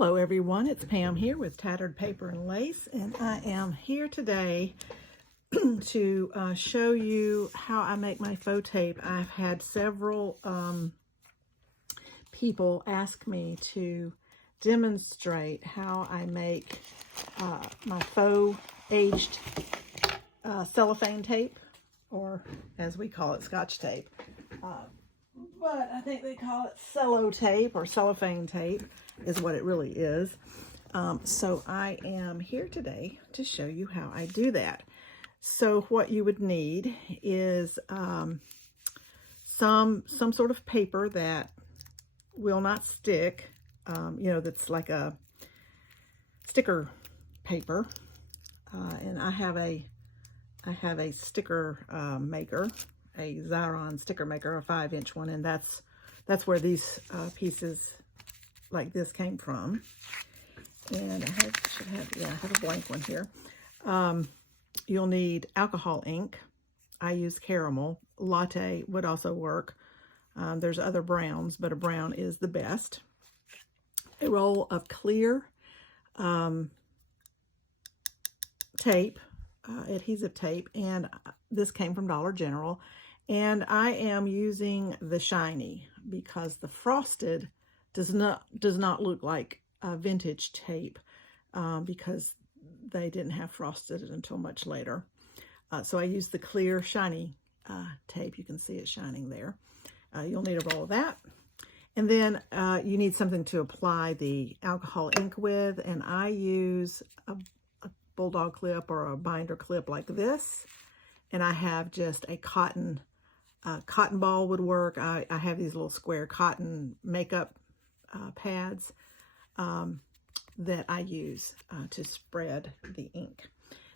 Hello everyone, it's Pam here with Tattered Paper and Lace, and I am here today to show you how I make my faux tape. I've had several people ask me to demonstrate how I make my faux aged cellophane tape, or as we call it, Scotch tape. But I think they call it cello tape or cellophane tape is what it really is. So I am here today to show you how I do that. So what you would need is some sort of paper that will not stick, that's like a sticker paper. And I have a sticker maker, a Xyron sticker maker, a 5-inch one, and that's where these pieces like this came from. And I have a blank one here. You'll need alcohol ink. I use caramel. Latte would also work. There's other browns, but a brown is the best. A roll of clear tape, adhesive tape, and this came from Dollar General. And I am using the shiny because the frosted does not look like vintage tape because they didn't have frosted until much later. So I use the clear shiny tape. You can see it shining there. You'll need a roll of that. And then you need something to apply the alcohol ink with, and I use a bulldog clip or a binder clip like this. And I have just a cotton ball would work. I have these little square cotton makeup pads that I use to spread the ink.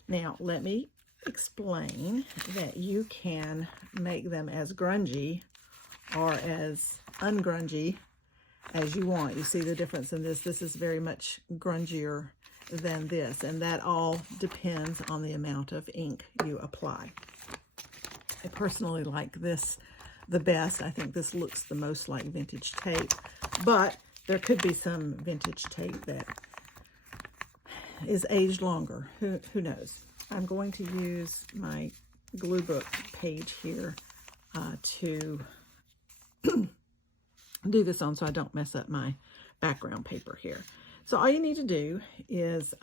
Now, let me explain that you can make them as grungy or as ungrungy as you want. You see the difference in this. This is very much grungier than this, and that all depends on the amount of ink you apply. I personally like this the best. I think this looks the most like vintage tape, but there could be some vintage tape that is aged longer. Who knows? I'm going to use my glue book page here to do this on so I don't mess up my background paper here. So all you need to do is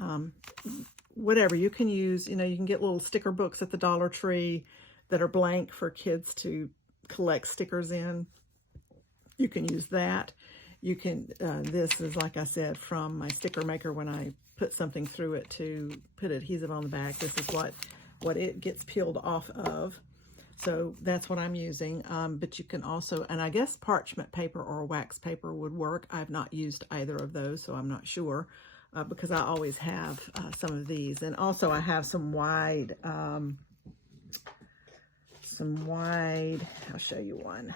whatever you can use. You can get little sticker books at the Dollar Tree that are blank for kids to collect stickers in. You can use that. You can, this is, like I said, from my sticker maker when I put something through it to put adhesive on the back. This is what it gets peeled off of. So that's what I'm using. But you can also, and I guess parchment paper or wax paper would work. I've not used either of those, so I'm not sure because I always have some of these. And also I have some wide, I'll show you one,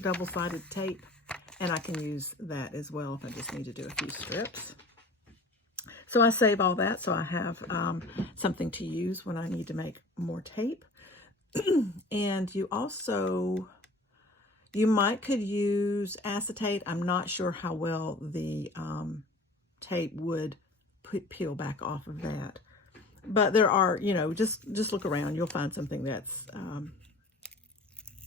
double-sided tape, and I can use that as well if I just need to do a few strips. So I save all that so I have something to use when I need to make more tape. And you could use acetate. I'm not sure how well the tape would peel back off of that. But there are, just look around. You'll find something that's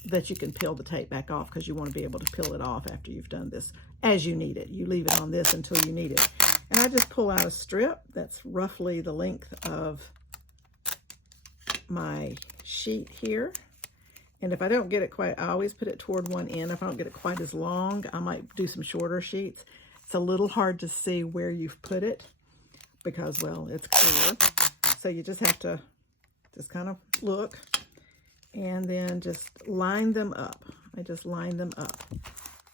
that you can peel the tape back off, because you want to be able to peel it off after you've done this as you need it. You leave it on this until you need it. And I just pull out a strip that's roughly the length of my sheet here. And if I don't get it quite, I always put it toward one end. If I don't get it quite as long, I might do some shorter sheets. It's a little hard to see where you've put it because, well, it's clear. So you just have to just kind of look and then just line them up. I just line them up.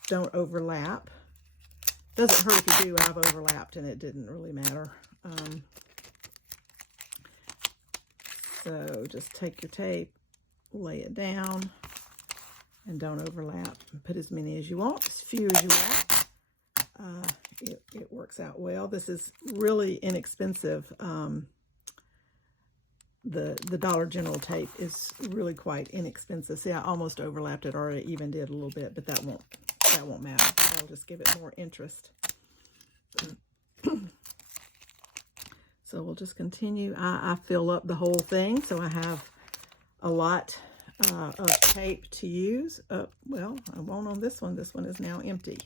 Don't overlap. Doesn't hurt if you do. I've overlapped and it didn't really matter. So just take your tape, lay it down, and don't overlap. Put as many as you want, as few as you want. It works out well. This is really inexpensive. The Dollar General tape is really quite inexpensive. See, I almost overlapped it, or I even did a little bit, but that won't matter. That'll just give it more interest. So we'll just continue. I fill up the whole thing, so I have a lot of tape to use. Well, I won't on this one. This one is now empty,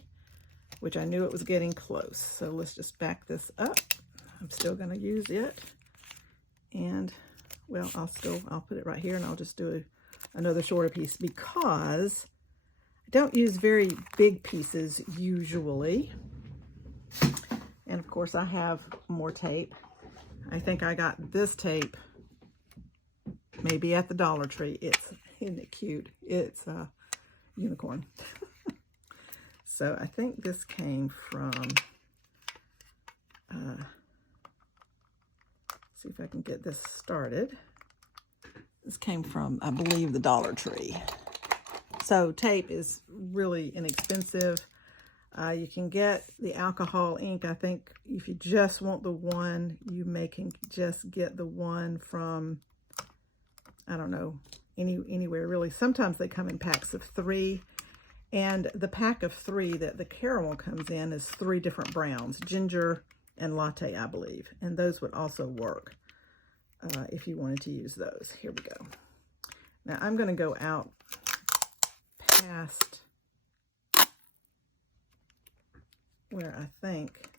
which I knew it was getting close. So let's just back this up. I'm still going to use it. And, well, I'll put it right here, and I'll just do another shorter piece because I don't use very big pieces usually. And, of course, I have more tape. I think I got this tape maybe at the Dollar Tree. Isn't it cute? It's a unicorn. So I think this came from, see if I can get this started. This came from, I believe, the Dollar Tree. So tape is really inexpensive. You can get the alcohol ink. I think if you just want the one, you can just get the one from, I don't know, anywhere really. Sometimes they come in packs of 3. And the pack of 3 that the caramel comes in is 3 different browns, ginger and latte, I believe. And those would also work if you wanted to use those. Here we go. Now I'm going to go out past where I think,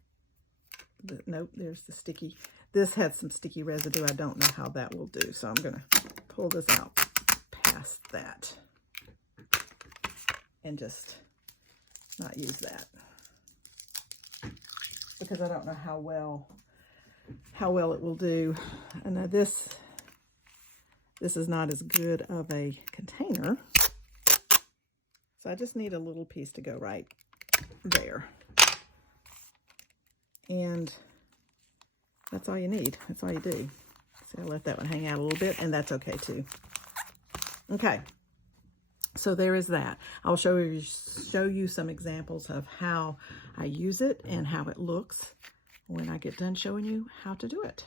nope, there's the sticky. This had some sticky residue. I don't know how that will do. So I'm going to pull this out past that and just not use that because I don't know how well it will do. And now this is not as good of a container. So I just need a little piece to go right there. And that's all you need. That's all you do. See, I let that one hang out a little bit, and that's okay too. Okay, so there is that. I'll show you some examples of how I use it and how it looks when I get done showing you how to do it.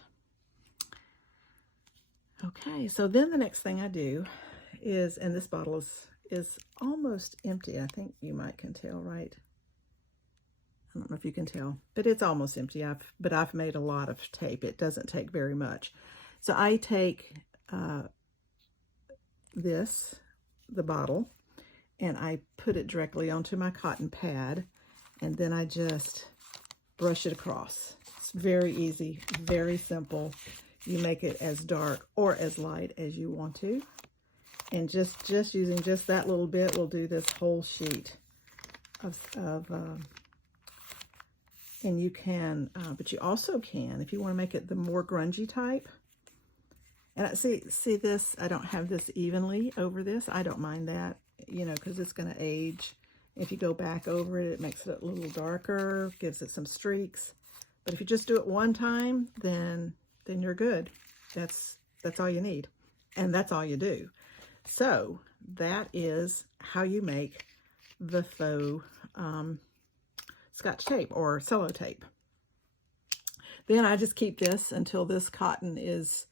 Okay, so then the next thing I do is, and this bottle is almost empty. I think you can tell, right? I don't know if you can tell, but it's almost empty. But I've made a lot of tape. It doesn't take very much. So I take the bottle, and I put it directly onto my cotton pad, and then I just brush it across. It's very easy, very simple. You make it as dark or as light as you want to. And just using just that little bit will do this whole sheet and you can, but you also can, if you want to make it the more grungy type. And I see this, I don't have this evenly over this. I don't mind that, because it's going to age. If you go back over it, it makes it a little darker, gives it some streaks. But if you just do it one time, then you're good. That's all you need. And that's all you do. So that is how you make the faux Scotch tape or cello tape. Then I just keep this until this cotton is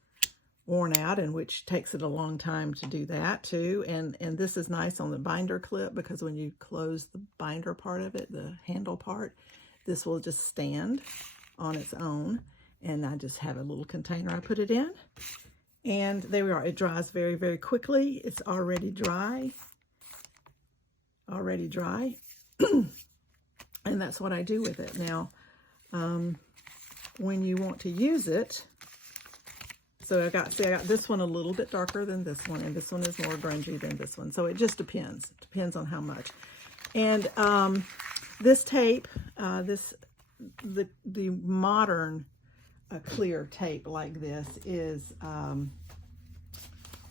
worn out, and which takes it a long time to do that too. And this is nice on the binder clip because when you close the binder part of it, the handle part, this will just stand on its own. And I just have a little container I put it in. And there we are. It dries very, very quickly. It's already dry. Already dry. And that's what I do with it. Now, when you want to use it, so I got this one a little bit darker than this one, and this one is more grungy than this one. So it just depends. It depends on how much. And this tape, the modern clear tape like this is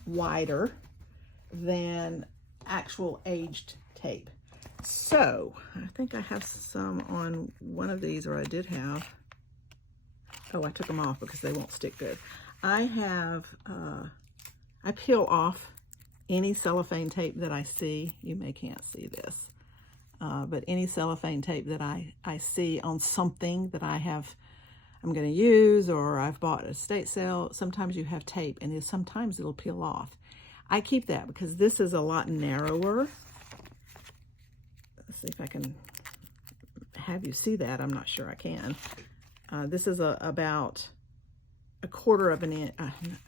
wider than actual aged tape. So I think I have some on one of these, or I did have. Oh, I took them off because they won't stick good. I have, I peel off any cellophane tape that I see. You can't see this, but any cellophane tape that I see on something that I'm going to use, or I've bought at a estate sale. Sometimes you have tape, and sometimes it'll peel off. I keep that because this is a lot narrower. Let's see if I can have you see that. I'm not sure I can. This is about a quarter of an inch,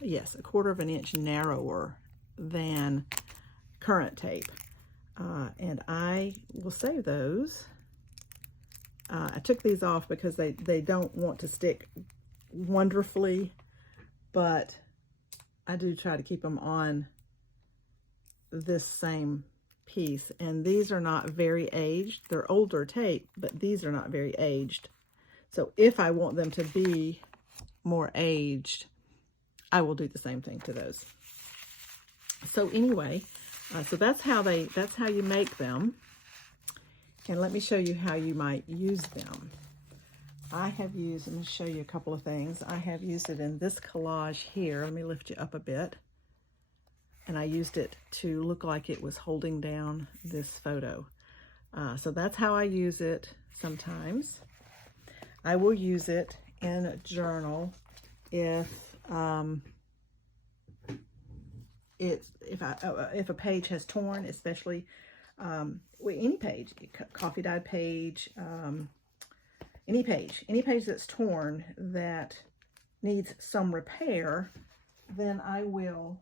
yes, a quarter of an inch narrower than current tape. And I will save those. I took these off because they don't want to stick wonderfully, but I do try to keep them on this same piece. And these are not very aged. They're older tape, but these are not very aged. So if I want them to be more aged, I will do the same thing to those. So anyway, so that's how you make them. And let me show you how you might use them. I have used, I'm going to show you a couple of things. I have used it in this collage here. Let me lift you up a bit. And I used it to look like it was holding down this photo. So that's how I use it sometimes. I will use it in a journal if a page has torn, especially any page, coffee dyed page, any page that's torn that needs some repair, then I will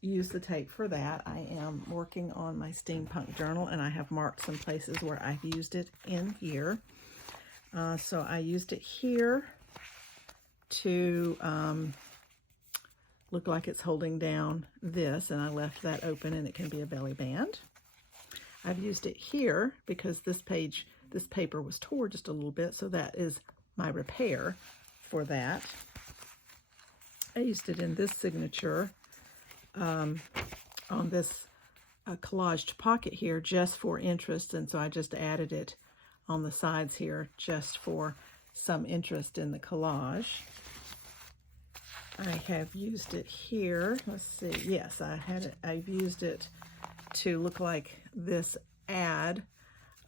use the tape for that. I am working on my steampunk journal, and I have marked some places where I've used it in here. So I used it here to look like it's holding down this, and I left that open, and it can be a belly band. I've used it here because this paper was torn just a little bit, so that is my repair for that. I used it in this signature on this collaged pocket here just for interest, and so I just added it on the sides here just for some interest in the collage. I have used it here. Let's see. Yes, I've used it to look like this ad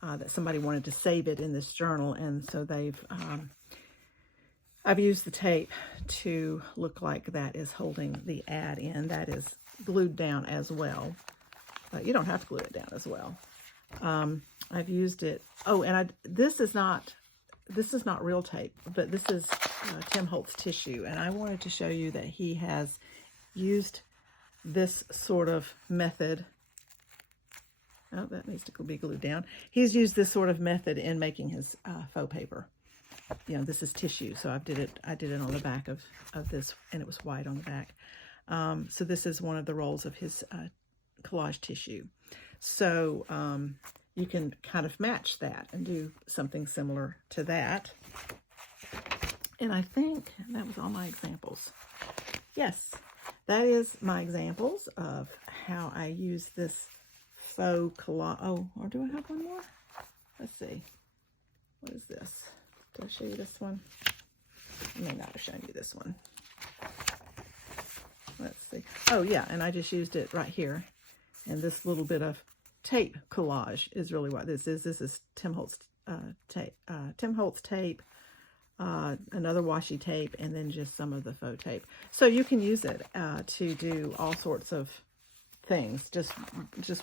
that somebody wanted to save it in this journal, and so I've used the tape to look like that is holding the ad in. That is glued down as well. You don't have to glue it down as well. I've used it. Oh, and this is not real tape, but this is Tim Holtz tissue, and I wanted to show you that he has used this sort of method. Oh, that needs to be glued down. He's used this sort of method in making his faux paper. You know, this is tissue, so I did it on the back of this, and it was white on the back. So this is one of the rolls of his collage tissue. So you can kind of match that and do something similar to that. And I think that was all my examples. Yes, that is my examples of how I use this faux collage. Oh, or do I have one more? Let's see. What is this? Did I show you this one? I may not have shown you this one. Let's see. Oh, yeah, and I just used it right here. And this little bit of tape collage is really what this is. This is Tim Holtz tape. Tim Holtz tape, another washi tape, and then just some of the faux tape. So you can use it to do all sorts of things, just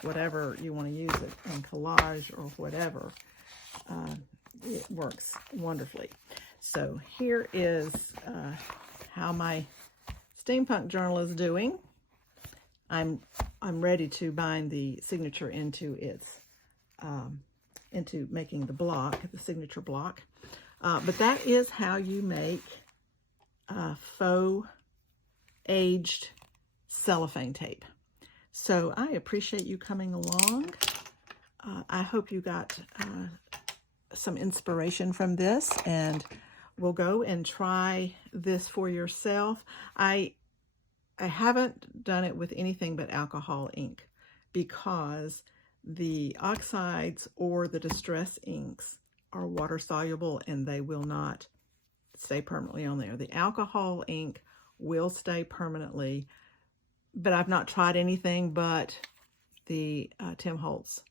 whatever you want to use it in collage or whatever. It works wonderfully. So here is how my steampunk journal is doing. I'm ready to bind the signature into its into making the block, the signature block. But that is how you make faux aged cellophane tape. So I appreciate you coming along. I hope you got some inspiration from this, and we'll go and try this for yourself. I haven't done it with anything but alcohol ink because the oxides or the distress inks are water soluble and they will not stay permanently on there. The alcohol ink will stay permanently, but I've not tried anything but the Tim Holtz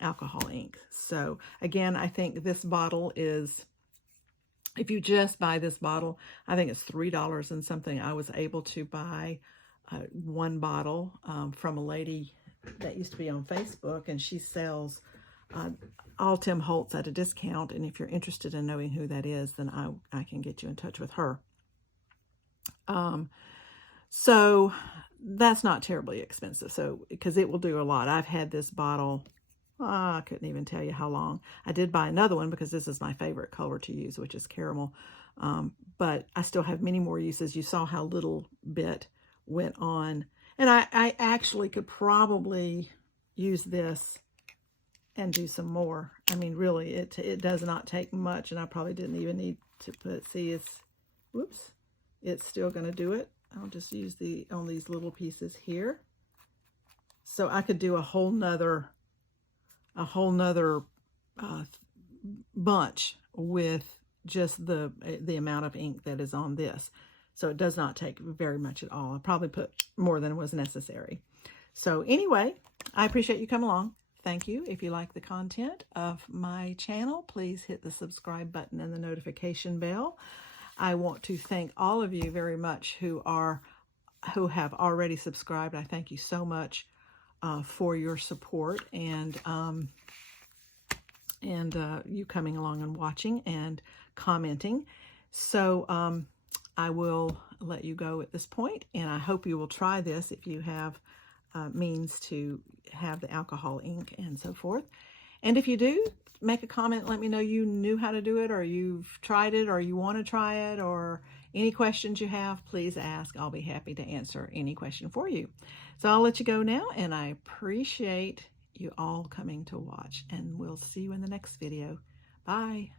alcohol ink. So again, I think this bottle is, if you just buy this bottle, I think it's $3 and something. I was able to buy one bottle from a lady that used to be on Facebook, and she sells all Tim Holtz at a discount. And if you're interested in knowing who that is, then I can get you in touch with her. So that's not terribly expensive. So, because it will do a lot. I've had this bottle, I couldn't even tell you how long. I did buy another one because this is my favorite color to use, which is caramel. But I still have many more uses. You saw how little bit went on. And I actually could probably use this and do some more. I mean, really, it does not take much, and I probably didn't even need to put, see, whoops, it's still going to do it. I'll just use on these little pieces here. So I could do a whole nother bunch with just the amount of ink that is on this. So it does not take very much at all. I probably put more than was necessary. So anyway, I appreciate you coming along. Thank you. If you like the content of my channel, please hit the subscribe button and the notification bell. I want to thank all of you very much who have already subscribed. I thank you so much for your support and you coming along and watching and commenting. So I will let you go at this point, and I hope you will try this if you have means to have the alcohol ink and so forth. And if you do, make a comment, let me know you knew how to do it, or you've tried it, or you want to try it, or any questions you have, please ask. I'll be happy to answer any question for you. So I'll let you go now, and I appreciate you all coming to watch, and we'll see you in the next video. Bye.